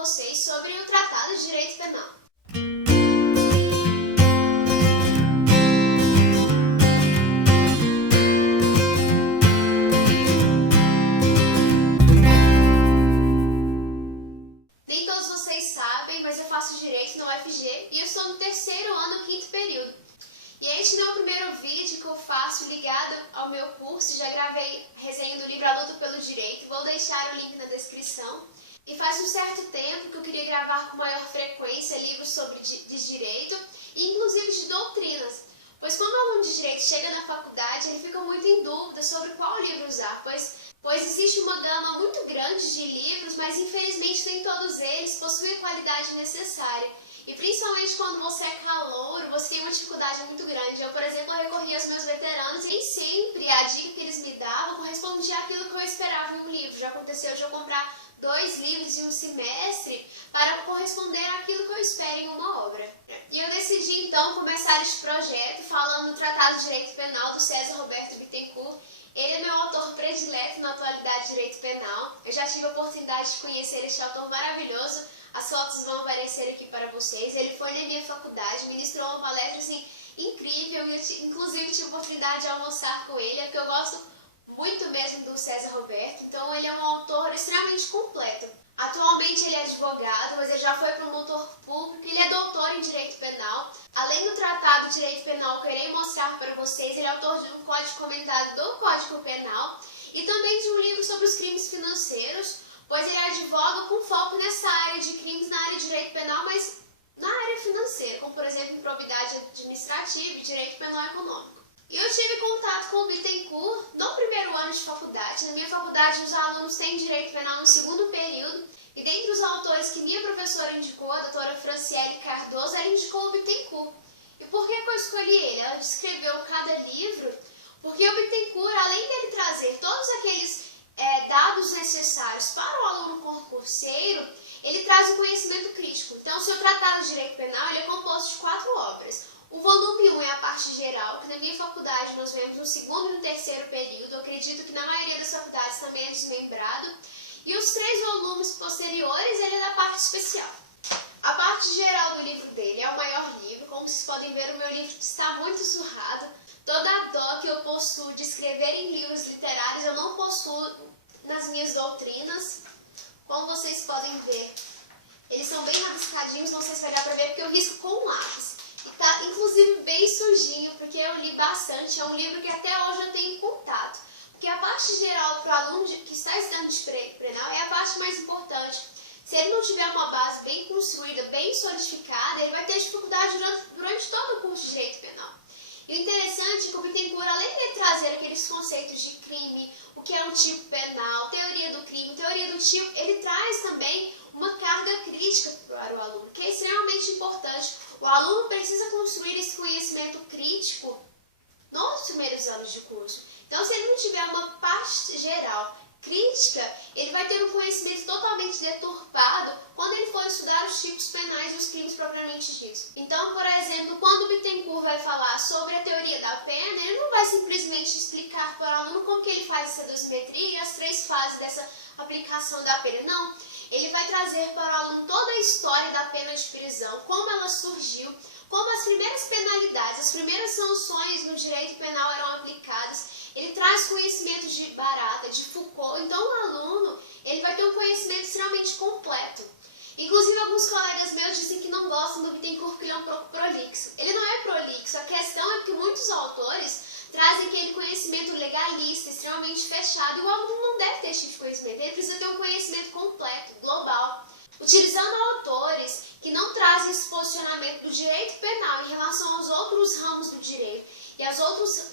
vocês sobre o Tratado de Direito Penal. Nem todos vocês sabem, mas eu faço Direito na UFG e eu estou no terceiro ano, quinto período. E este não é o primeiro vídeo que eu faço ligado ao meu curso, já gravei resenha do livro A Luta pelo Direito, vou deixar o link na descrição. E faz um certo tempo que eu queria gravar com maior frequência livros sobre de direito, e inclusive de doutrinas, pois quando o aluno de direito chega na faculdade, ele fica muito em dúvida sobre qual livro usar, pois existe uma gama muito grande de livros, mas infelizmente nem todos eles possuem a qualidade necessária. E principalmente quando você é calouro, você tem uma dificuldade muito grande. Eu, por exemplo, recorri aos meus veteranos e nem sempre a dica que eles me davam correspondia àquilo que eu esperava em um livro. Já aconteceu de eu comprar 2 livros em um semestre para corresponder àquilo que eu espero em uma obra. E eu decidi então começar este projeto falando do Tratado de Direito Penal do César Roberto Bittencourt. Ele é meu autor predileto na atualidade de Direito Penal. Eu já tive a oportunidade de conhecer este autor maravilhoso. As fotos vão aparecer aqui para vocês. Ele foi na minha faculdade, ministrou uma palestra assim, incrível. E eu, inclusive, tive a oportunidade de almoçar com ele, porque eu gosto muito mesmo do César Roberto. Então, ele é um autor extremamente completo. Atualmente, ele é advogado, mas ele já foi promotor público. Ele é doutor em Direito Penal. Além do Tratado de Direito Penal que eu irei mostrar para vocês, ele é autor de um código comentado do Código Penal e também de um livro sobre os crimes financeiros, pois ele advoga com foco nessa área de crimes na área de direito penal, mas na área financeira, como por exemplo improbidade administrativa e direito penal econômico. E eu tive contato com o Bittencourt no primeiro ano de faculdade. Na minha faculdade, os alunos têm direito penal no segundo período, e dentre os autores que minha professora indicou, a doutora Franciele Cardoso, ela indicou o Bittencourt. E por que eu escolhi ele? Ela descreveu cada livro, porque o Bittencourt, além dele trazer todos aqueles dados necessários para o aluno concurseiro, ele traz o conhecimento crítico. Então, o seu Tratado de Direito Penal ele é composto de 4 obras. O volume 1 é a parte geral, que na minha faculdade nós vemos no segundo e no terceiro período. Eu acredito que na maioria das faculdades também é desmembrado. E os 3 volumes posteriores, ele é da parte especial. A parte geral do livro dele é o maior livro. Como vocês podem ver, o meu livro está muito surrado. Toda a dó que eu possuo de escrever em livros literários, eu não possuo nas minhas doutrinas. Como vocês podem ver, eles são bem rabiscadinhos, não sei se vai dar para ver, porque eu risco com um lápis. E tá, inclusive, bem sujinho, porque eu li bastante. É um livro que até hoje eu tenho contato. Porque a parte geral para o aluno que está estudando direito penal é a parte mais importante. Se ele não tiver uma base bem construída, bem solidificada, ele vai ter dificuldade durante todo o curso de direito penal. E o interessante é que o Bittencourt, além de trazer aqueles conceitos de crime, o que é um tipo penal, teoria do crime, teoria do tipo, ele traz também uma carga crítica para o aluno, que é extremamente importante. O aluno precisa construir esse conhecimento crítico nos primeiros anos de curso. Então, se ele não tiver uma parte geral crítica, ele vai ter um conhecimento totalmente deturpado quando ele for estudar os tipos penais e os crimes propriamente ditos. Então, por exemplo, quando o Bittencourt vai falar sobre a teoria da pena, ele não vai simplesmente explicar para o aluno como que ele faz essa dosimetria e as 3 fases dessa aplicação da pena. Não, ele vai trazer para o aluno toda a história da pena de prisão, como ela surgiu, como as primeiras penalidades, as primeiras sanções no direito penal eram aplicadas. Ele traz conhecimentos de Barata, de Foucault. Então, o aluno ele vai ter um conhecimento extremamente completo. Inclusive, alguns colegas meus dizem que não gostam do Bittencourt porque ele é um pouco prolixo. Ele não é prolixo. A questão é que muitos autores trazem aquele conhecimento legalista, extremamente fechado. E o aluno não deve ter esse tipo de conhecimento. Ele precisa ter um conhecimento completo, global. Utilizando autores que não trazem esse posicionamento do direito penal em relação aos outros ramos do direito e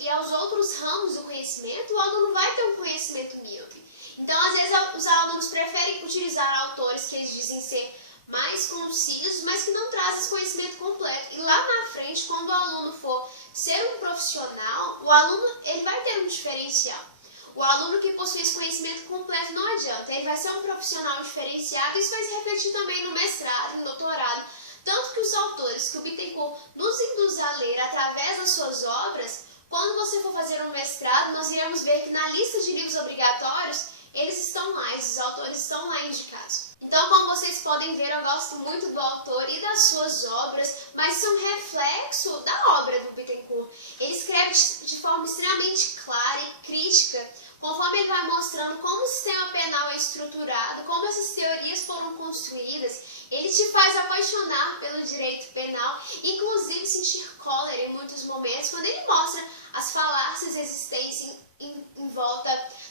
aos outros ramos do conhecimento, o aluno vai ter um conhecimento míope. Então, às vezes, os alunos preferem utilizar autores que eles dizem ser mais concisos, mas que não trazem esse conhecimento completo. E lá na frente, quando o aluno for ser um profissional, o aluno ele vai ter um diferencial. O aluno que possui esse conhecimento completo não adianta, ele vai ser um profissional diferenciado. Isso vai se refletir também no mestrado, no doutorado. Tanto que os autores que o Bittencourt nos induz a ler através das suas obras, quando você for fazer um mestrado, nós iremos ver que na lista de livros obrigatórios, eles estão lá, esses autores estão lá indicados. Então, Então, como vocês podem ver, eu gosto muito do autor e das suas obras, mas são reflexo da obra do Bittencourt. Ele escreve de forma extremamente clara e crítica, conforme ele vai mostrando como o sistema penal é estruturado, como essas teorias foram construídas. Ele te faz apaixonar pelo direito penal, inclusive sentir cólera em muitos momentos, quando ele mostra as falácias existentes em volta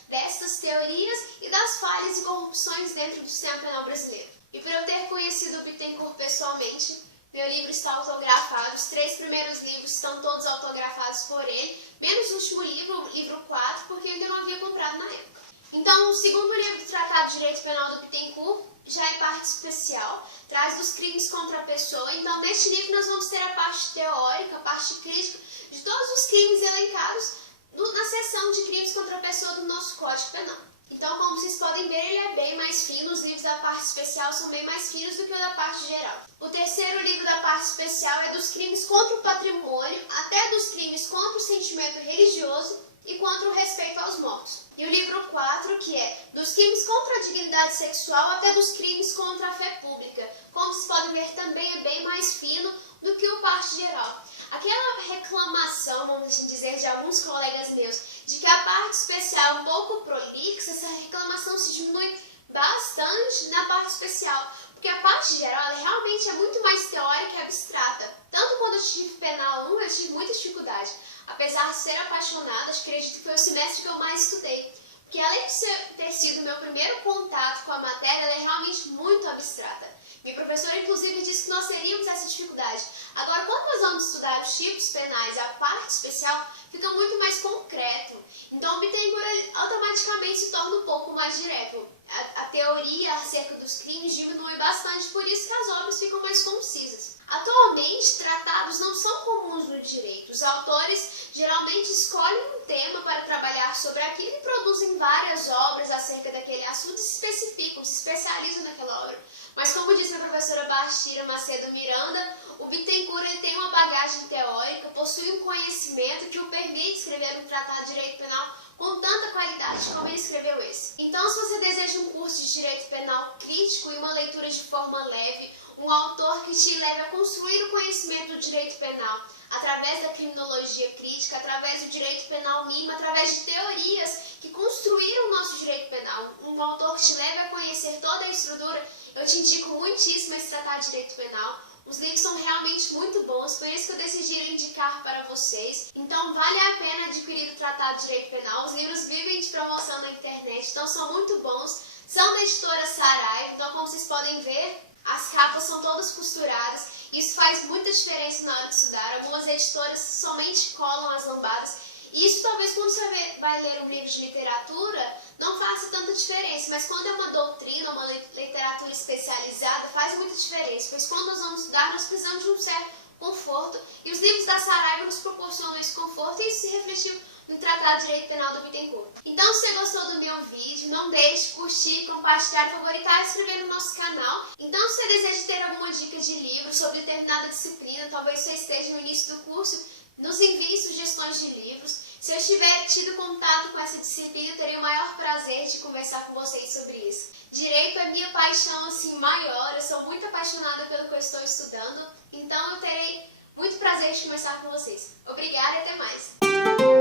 dessas teorias e das falhas e corrupções dentro do sistema penal brasileiro. E por eu ter conhecido o Bittencourt pessoalmente, meu livro está autografado, os 3 primeiros livros estão todos autografados por ele, menos o último livro, o livro 4, porque eu ainda não havia comprado na época. Então, o segundo livro do Tratado de Direito Penal do Bittencourt já é parte especial, traz dos crimes contra a pessoa. Então, neste livro nós vamos ter a parte teórica, a parte crítica de todos os crimes elencados na seção de crimes contra a pessoa do nosso Código Penal. Então, como vocês podem ver, ele é bem mais fino, os livros da parte especial são bem mais finos do que o da parte geral. O terceiro livro da parte especial é dos crimes contra o patrimônio, até dos crimes contra o sentimento religioso e contra o respeito aos mortos. E o livro 4, que é dos crimes contra a dignidade sexual até dos crimes contra a fé pública. Como vocês podem ver, também é bem mais fino do que o parte geral. Aquela reclamação, vamos assim dizer, de alguns colegas meus, de que a parte especial é um pouco prolixa, essa reclamação se diminui bastante na parte especial, porque a parte geral ela realmente é muito mais teórica e abstrata. Tanto quando eu tive Penal 1, eu tive muita dificuldade. Apesar de ser apaixonada, acredito que foi o semestre que eu mais estudei. Porque além de ter sido o meu primeiro contato com a matéria, ela é realmente muito abstrata. Minha professora, inclusive, disse que nós teríamos essa dificuldade. Agora, quando nós vamos estudar os tipos penais, a parte especial, fica muito mais concreto. Então, o Bittencourt automaticamente se torna um pouco mais direto. A teoria acerca dos crimes diminui bastante, por isso que as obras ficam mais concisas. Atualmente, tratados não são comuns no direito. Os autores geralmente escolhem um tema para trabalhar sobre aquilo e produzem várias obras acerca daquele assunto e se especificam, se especializam naquela obra. Mas como disse a professora Bastira Macedo Miranda, o Bittencourt ele tem uma bagagem teórica, possui um conhecimento que o permite escrever um tratado de direito penal com tanta qualidade como ele escreveu esse. Então, se você deseja um curso de direito penal crítico e uma leitura de forma leve, um autor que te leve a construir o conhecimento do direito penal através da criminologia crítica, através do direito penal mínimo, através de teorias que construíram o nosso direito penal, um autor que te leve a conhecer toda a estrutura, eu te indico muitíssimo esse tratado de direito penal. Os livros são realmente muito bons, por isso que eu decidi indicar para vocês. Então vale a pena adquirir o Tratado de Direito Penal. Os livros vivem de promoção na internet, então são muito bons. São da editora Saraiva, então como vocês podem ver, as capas são todas costuradas. Isso faz muita diferença na hora de estudar. Algumas editoras somente colam as lambadas. E isso talvez quando você vai ler um livro de literatura não faça tanta diferença, mas quando é uma doutrina, uma literatura especializada, faz muita diferença, pois quando nós vamos estudar, nós precisamos de um certo conforto, e os livros da Saraiva nos proporcionam esse conforto, e isso se refletiu no Tratado de Direito Penal do Bittencourt. Então, se você gostou do meu vídeo, não deixe de curtir, compartilhar, favoritar e inscrever no nosso canal. Então, se você deseja ter alguma dica de livro sobre determinada disciplina, talvez você esteja no início do curso, nos envie sugestões de livros. Se eu tiver tido contato com essa disciplina, eu terei o maior prazer de conversar com vocês sobre isso. Direito é minha paixão assim maior, eu sou muito apaixonada pelo que eu estou estudando, então eu terei muito prazer de conversar com vocês. Obrigada e até mais!